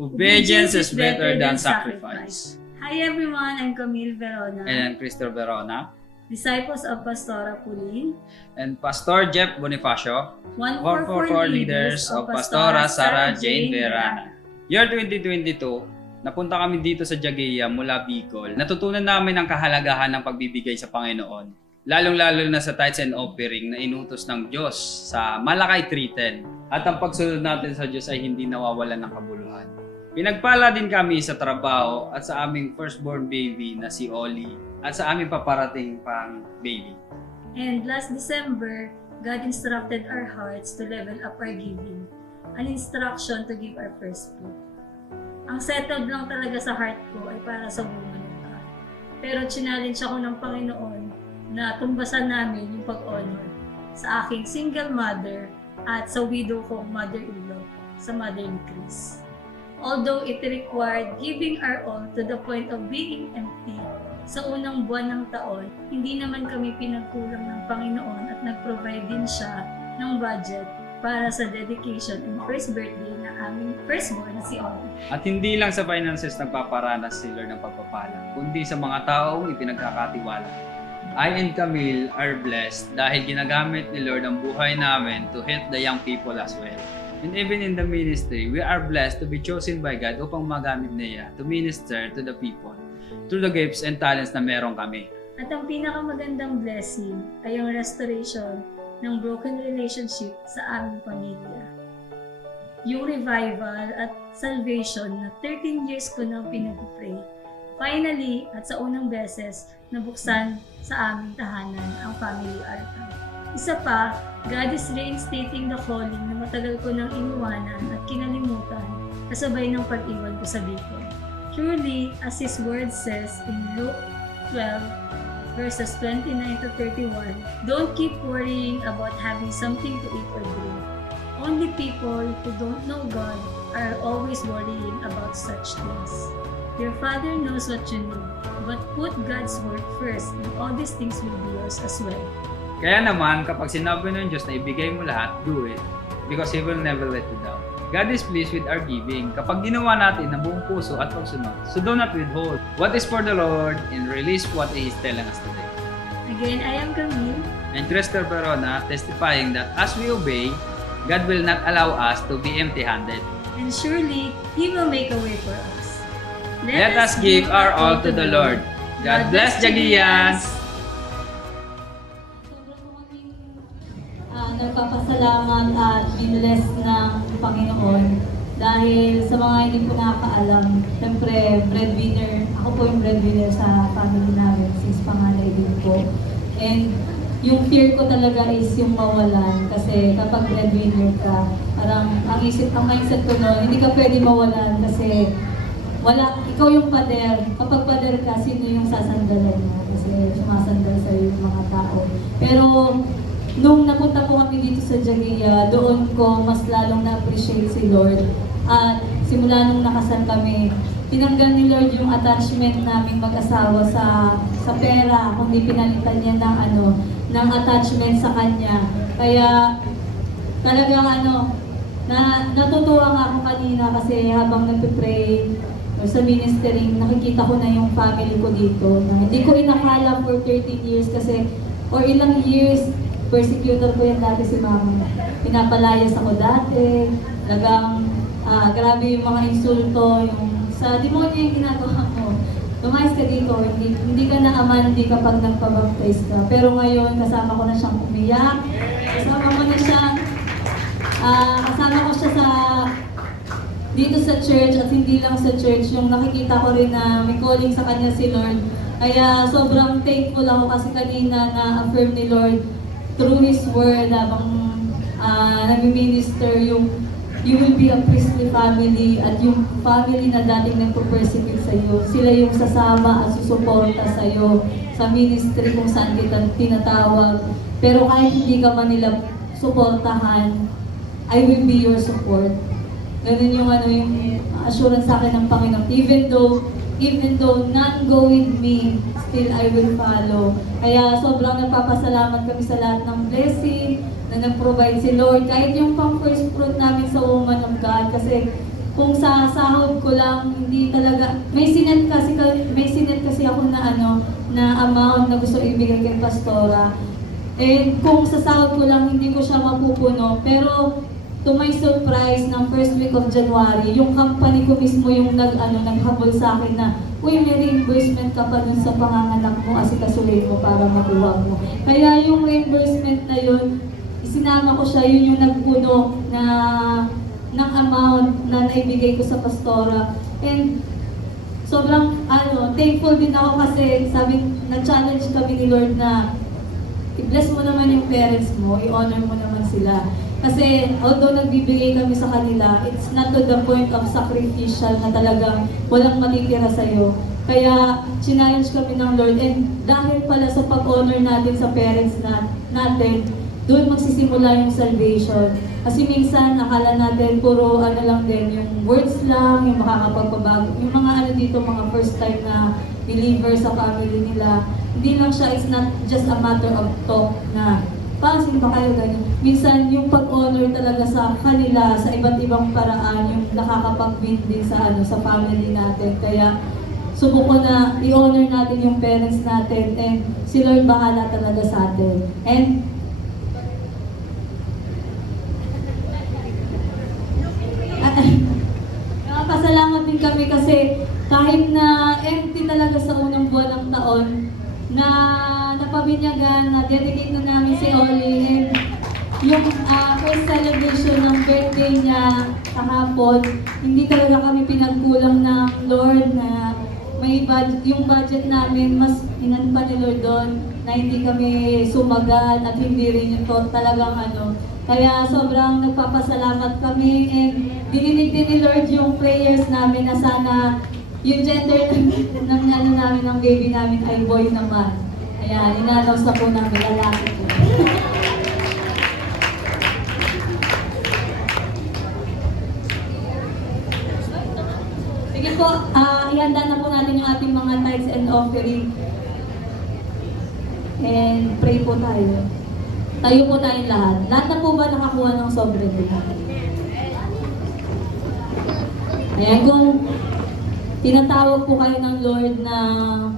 Obedience is better than sacrifice. Hi everyone, I'm Camille Verona, And I'm Cristo Verona disciples of Pastora Pulin, and Pastor Jeff Bonifacio, 144 leaders of Pastora Sarah Jane Verana. Year 2022, napunta kami dito sa Jaguea mula Bicol. Natutunan namin ang kahalagahan ng pagbibigay sa Panginoon. Lalong-lalo na sa tithes and offering na inutos ng Diyos sa Malakay 3:10. At ang pagsunod natin sa Diyos ay hindi nawawalan ng kabuluhan. Pinagpala din kami sa trabaho at sa aming firstborn baby na si Oli at sa aming paparating pang baby. And last December, God instructed our hearts to level up our giving, an instruction to give our first fruit. Ang settled lang talaga sa heart ko ay para sa Woman of God. Pero challenge ako ng Panginoon na tumbasan namin yung pag-honor sa aking single mother at sa widow kong mother-in-law, sa mother ni Chris. Although it required giving our all to the point of being empty, sa unang buwan ng taon, hindi naman kami pinagkulang ng Panginoon at nag-provide din siya ng budget para sa dedication and first birthday na aming firstborn na si Oli. At hindi lang sa finances nagpaparanas si Lord ng pagpapala, kundi sa mga taong ipinagkakatiwala. I and Camille are blessed dahil ginagamit ni Lord ang buhay namin to help the young people as well. And even in the ministry, we are blessed to be chosen by God upang magamit niya to minister to the people through the gifts and talents na meron kami. At ang pinakamagandang blessing ay ang restoration ng broken relationship sa aming pamilya. Yung revival at salvation na 13 years ko nang pinag-pray. Finally, at sa unang beses, nabuksan sa aming tahanan ang family altar. Isa pa, God is reinstating the calling na matagal ko nang iniwanan at kinalimutan kasabay ng pag-iwan ko sa Bicol. Truly, as His word says in Luke 12, verses 29 to 31, don't keep worrying about having something to eat or drink. Only people who don't know God are always worrying about such things. Your Father knows what you need, but put God's word first and all these things will be yours as well. Kaya naman, kapag sinabi ng Diyos na ibigay mo lahat, do it, because He will never let you down. God is pleased with our giving kapag ginawa natin ng buong puso at pagsunod. So do not withhold what is for the Lord and release what He is telling us today. Again, I am Camille. And Cristo Verona testifying that as we obey, God will not allow us to be empty-handed. And surely, He will make a way for us. Let us give our all to the Lord. God bless Jagueans! Nagpapasalamat at binless ng Panginoon dahil sa mga hindi po nakakaalam, siyempre breadwinner, ako po yung breadwinner sa family namin since panganay din ko. And yung fear ko talaga is yung mawalan kasi kapag breadwinner ka, parang ang mindset ko noon, hindi ka pwede mawalan kasi ikaw yung pader. Kapag pader ka, sino yung sasandalan mo? Kasi sumasandal sa yung mga tao. Pero nung napunta po kami dito sa Jaguea, doon ko mas lalong na-appreciate si Lord. At simula nung nakasal kami, tinanggal ni Lord yung attachment naming mag-asawa sa pera, kundi pinalitan niya ng attachment sa Kanya. Kaya talagang natutuwa nga ako kanina kasi habang nagpe-pray sa ministering, nakikita ko na yung family ko dito. Na hindi ko inakala for 13 years kasi, or ilang years, persecutor ko yan dati si mama. Pinapalayas ako dati. Talagang, grabe yung mga insulto, yung sa demonyo yung ginagawa ko. Lumayas ka dito, hindi ka na ama, hindi ka pag nagpabaptize ka. Pero ngayon, kasama ko na siyang umiyak. Kasama ko siya dito sa church at hindi lang sa church, yung nakikita ko rin na may calling sa kanya si Lord. Kaya sobrang thankful ako kasi kanina na-affirm ni Lord through His word habang nag-minister yung you will be a priestly family at yung family na dating nagpo-persecute sa iyo, sila yung sasama at susuporta sa iyo sa ministry kung saan kita tinatawag. Pero kahit hindi ka man nila suportahan, I will be your support. Ganun yung yung assurance sa akin ng Panginoon. Even though none go with me, still I will follow. Kaya sobrang nagpapasalamat kami sa lahat ng blessing na nag-provide si Lord. Kahit yung pang first fruit namin sa Woman of God, kasi kung sa sahod ko lang, hindi talaga, may sinet kasi ako na na amount na gusto ibigay kay Pastora. Eh, kung sa sahod ko lang, hindi ko siya mapupuno. Pero, to my surprise, ng first week of January, yung company ko mismo yung naghabol sa akin na, uy, may reimbursement ka pa dun sa panganganak mo, asikasuhin mo para makuha mo. Kaya yung reimbursement na yun, isinama ko siya, yun yung nagpuno na ng amount na naibigay ko sa Pastora. And sobrang thankful din ako kasi na-challenge kami ni Lord na i-bless mo naman yung parents mo, i-honor mo naman sila. Kasi although nagbibigay kami sa kanila, it's not to the point of sacrificial na talagang walang matitira sa'yo. Kaya challenge kami ng Lord, and dahil pala sa pag-honor natin sa parents natin, doon magsisimula yung salvation. Kasi minsan, akala natin puro lang din, yung words lang, yung makakapagpabago. Yung mga dito, mga first time na believer sa family nila, hindi lang siya, it's not just a matter of talk na, pasin ba kayo ganyan? Minsan, yung pag-honor talaga sa kanila, sa iba't ibang paraan, yung nakakapag-build din sa sa family natin. Kaya, subukan na i-honor natin yung parents natin, and si Lord bahala talaga sa atin. And pasalamat din kami kasi kahit na empty talaga sa unang buwan ng taon, na napabinyagan, na dedicate na namin si Oli, and yung first celebration ng birthday niya kahapon, hindi talaga kami pinagkulang ng Lord na may yung budget namin, mas inan pa ni Lord doon, na hindi kami sumagal at hindi rin yung talagang Kaya sobrang nagpapasalamat kami, and dininig din ni Lord yung prayers namin na sana yung gender ng namin ng baby namin ay boy naman. Ayan, in-announce na po namin, lalaki po. Sige po, ihanda na po natin yung ating mga tithes and offering. And pray po tayo. Tayo po tayong lahat. Lahat na po ba nakakuha ng sobre nila? Ayan, kung tinatawag po kayo ng Lord na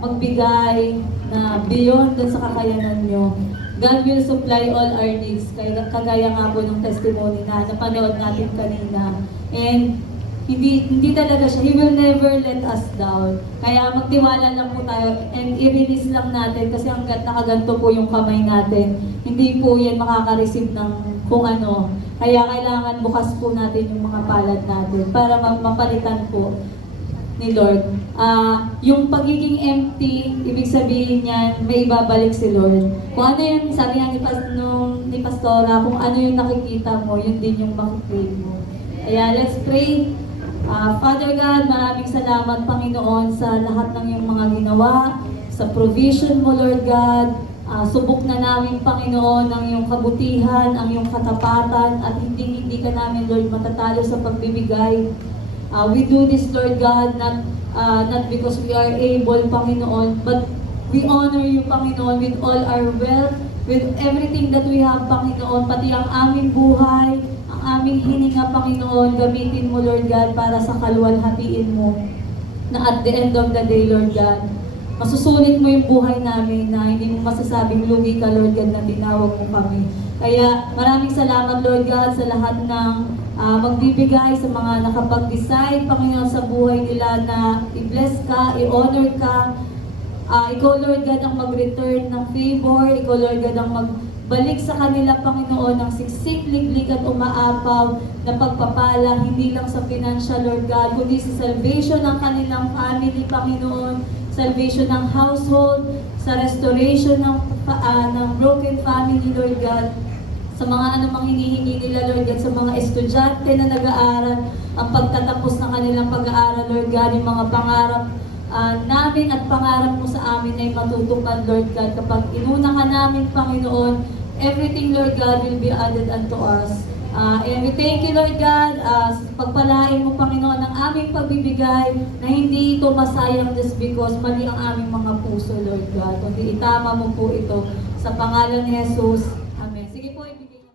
magbigay na beyond dun sa kakayanan nyo, God will supply all our needs. Kagaya nga po ng testimony na napanood natin kanina. And hindi talaga siya. He will never let us down. Kaya magtiwala lang po tayo and i-release lang natin kasi hanggat nakaganto po yung kamay natin, hindi po yan makaka-receive ng kung ano. Kaya kailangan bukas po natin yung mga palad natin para mapalitan po ni Lord. Yung pagiging empty, ibig sabihin niyan, may ibabalik si Lord. Kung ano yung sabi nga ni Pastora, kung ano yung nakikita mo, yun din yung makikita mo. Kaya let's pray. Father God, maraming salamat, Panginoon, sa lahat ng iyong mga ginawa, sa provision mo, Lord God. Subok na namin, Panginoon, ang iyong kabutihan, ang iyong katapatan, at hindi ka namin, Lord, matatalo sa pagbibigay. We do this, Lord God, not because we are able, Panginoon, but we honor you, Panginoon, with all our wealth, with everything that we have, Panginoon, pati ang aming buhay, aming hininga, Panginoon, gamitin mo, Lord God, para sa kaluwalhatiin mo. Na at the end of the day, Lord God, masusulit mo yung buhay namin na hindi mo masasabing lugi ka, Lord God, na tinawag mo kami. Kaya maraming salamat, Lord God, sa lahat ng magbibigay, sa mga nakapag-decide, Panginoon, sa buhay nila na i-bless ka, i-honor ka. Ikaw, Lord God, ang mag-return ng favor. Ikaw, Lord God, ang balik sa kanila, Panginoon, ng siksik, liglig at umaapaw na pagpapala, hindi lang sa financial, Lord God, kundi sa salvation ng kanilang family, Panginoon, salvation ng household, sa restoration ng broken family, Lord God, sa mga anumang hinihingi nila, Lord God, sa mga estudyante na nag-aaral, ang pagtatapos ng kanilang pag-aaral, Lord God, yung mga pangarap namin at pangarap mo sa amin ay matutupad, Lord God. Kapag inuna ka namin, Panginoon, everything, Lord God, will be added unto us. And we thank you, Lord God, pagpalain mo, Panginoon, ang aming pagbibigay na hindi ito masayang just because mali ang aming mga puso, Lord God. Kundi itama mo po ito sa pangalan ni Jesus. Amen. Sige po, ibigay niyo.